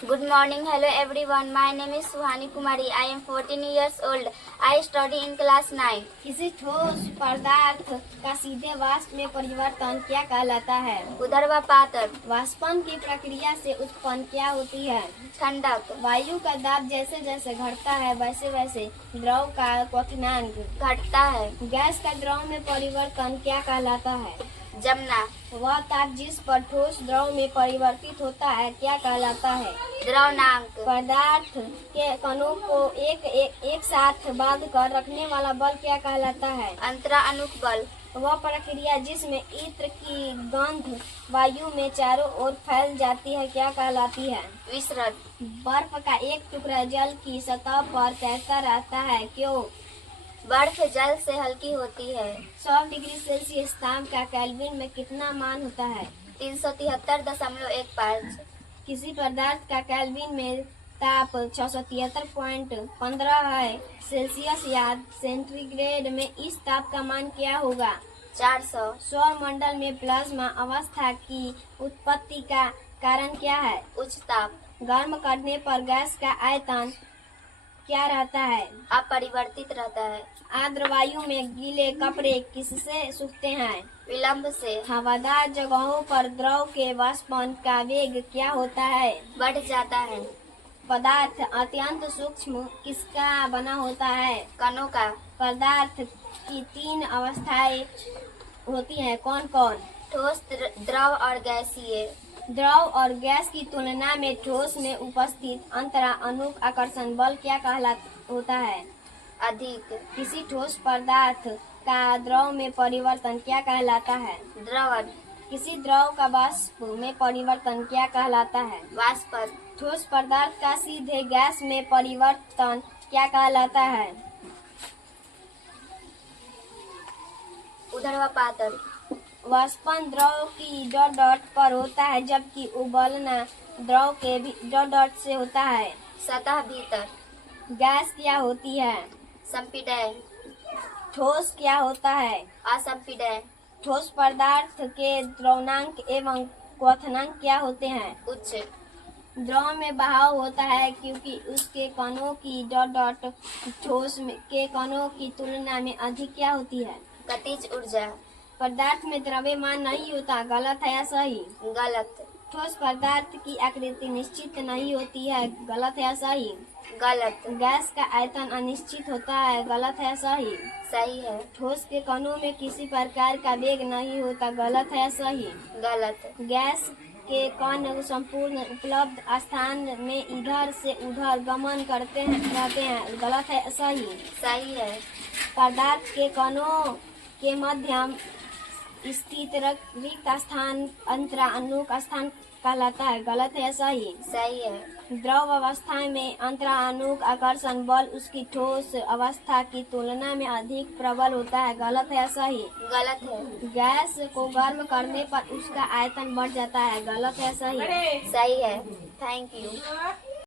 Good morning. Hello everyone. My name is Suhani Kumari. I am 14 years old. I study in class 9. किसी ठोस पदार्थ का सीधे वाष्प में परिवर्तन क्या कहलाता है? ऊर्ध्वापातर। वाष्पन की प्रक्रिया से उत्पन्न क्या होती है? ठंडक। वायु का दाब जैसे जैसे घटता है वैसे वैसे द्रव का क्वथनांक घटता है। गैस का द्रव में परिवर्तन क्या कहलाता है? जमना। वह ताप जिस पर ठोस द्रव में परिवर्तित होता है क्या कहलाता है? द्रवनांक। पदार्थ के कणों को एक साथ बांध कर रखने वाला बल क्या कहलाता है? अंतरानुक बल। वह प्रक्रिया जिसमें इत्र की गंध वायु में चारों ओर फैल जाती है क्या कहलाती है? विसरण। बर्फ का एक टुकड़ा जल की सतह पर तैरता रहता है क्यों? बर्फ जल से हल्की होती है। 100 डिग्री सेल्सियस ताप का केल्विन में कितना मान होता है? 373.15। किसी पदार्थ का केल्विन में ताप 673.15 है सेल्सियस या सेंटीग्रेड में इस ताप का मान क्या होगा? 400। सौर मंडल में प्लाज्मा अवस्था की उत्पत्ति का कारण क्या है? उच्च ताप। गर्म करने पर गैस का आयतन क्या रहता है? अपरिवर्तित रहता है। आर्द्र वायु में गीले कपड़े किससे सूखते हैं? विलंब से। हवादार जगहों पर द्रव के वाष्पन का वेग क्या होता है? बढ़ जाता है। पदार्थ अत्यंत सूक्ष्म किसका बना होता है? कणों का। पदार्थ की 3 अवस्थाएं होती हैं कौन कौन? ठोस, द्रव और गैसीय। द्रव और गैस की तुलना में ठोस में उपस्थित अंतरानुक आकर्षण बल क्या होता है? अधिक। किसी ठोस पदार्थ का द्रव में परिवर्तन क्या कहलाता है? द्रवन। किसी द्रव का वाष्प में परिवर्तन क्या कहलाता है? वाष्पन। ठोस पदार्थ का सीधे गैस में परिवर्तन क्या कहलाता है? ऊर्ध्वापातर। वाष्पन द्रव की डॉट पर होता है जबकि उबलना द्रव के भी डॉट से होता है। सतह भीतर। गैस क्या होती है? संपीड़य। ठोस क्या होता है? असंपीड़य। ठोस पदार्थ के द्रवनांक एवं क्वथनांक क्या होते हैं? उच्च। द्रव में बहाव होता है क्योंकि उसके कणों की डॉट ठोस के कणों की तुलना में अधिक क्या होती है? गतिज ऊर्जा। पदार्थ में द्रव्यमान नहीं होता गलत है या सही? गलत। ठोस पदार्थ की आकृति निश्चित नहीं होती है गलत है या सही? गलत। गैस का आयतन अनिश्चित होता है गलत है या सही? सही है। ठोस के कणों में किसी प्रकार का वेग नहीं होता गलत है या सही? गलत। गैस के कण संपूर्ण उपलब्ध स्थान में इधर से उधर गमन करते रहते हैं गलत है या सही? सही है। पदार्थ के कणों के मध्यम स्थित रिक्त स्थान अंतरानुक स्थान कहलाता है गलत है या सही? सही है। द्रव अवस्था में अंतरानुक आकर्षण बल उसकी ठोस अवस्था की तुलना में अधिक प्रबल होता है गलत है या सही? गलत है। गैस को गर्म करने पर उसका आयतन बढ़ जाता है गलत है या सही? सही है। Thank you.